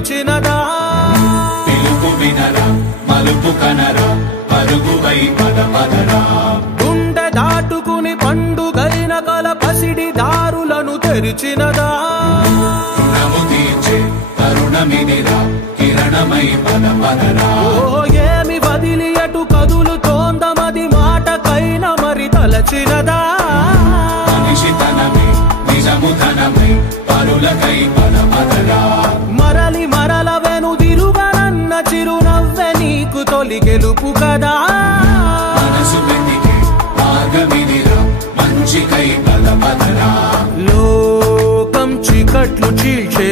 పిలిచినదా పిలుపు వినరా మలుపు కనరా పరుగువై పద పదరా గుండె దాటుకుని పండుగైన కల పసిడి దారులను తెరిచినదా రుణము తీర్చే తరుణమిదిరా కిరణమై పద పదరా ఓ ఏమి వదిలి అటు కదులుతోందమది మాటకైన మరి తలచినదా మనిషితనమే నిజముధనమై పరులకై పద పదరా మరలి మరల వెనుదిరుగనన్న చిరునవ్వె నీకు తొలి గెలుపు కదా మనసు వెతికే మార్గమిదిరా మంచికై పద పదరా లోకం చీకట్లు చీల్చే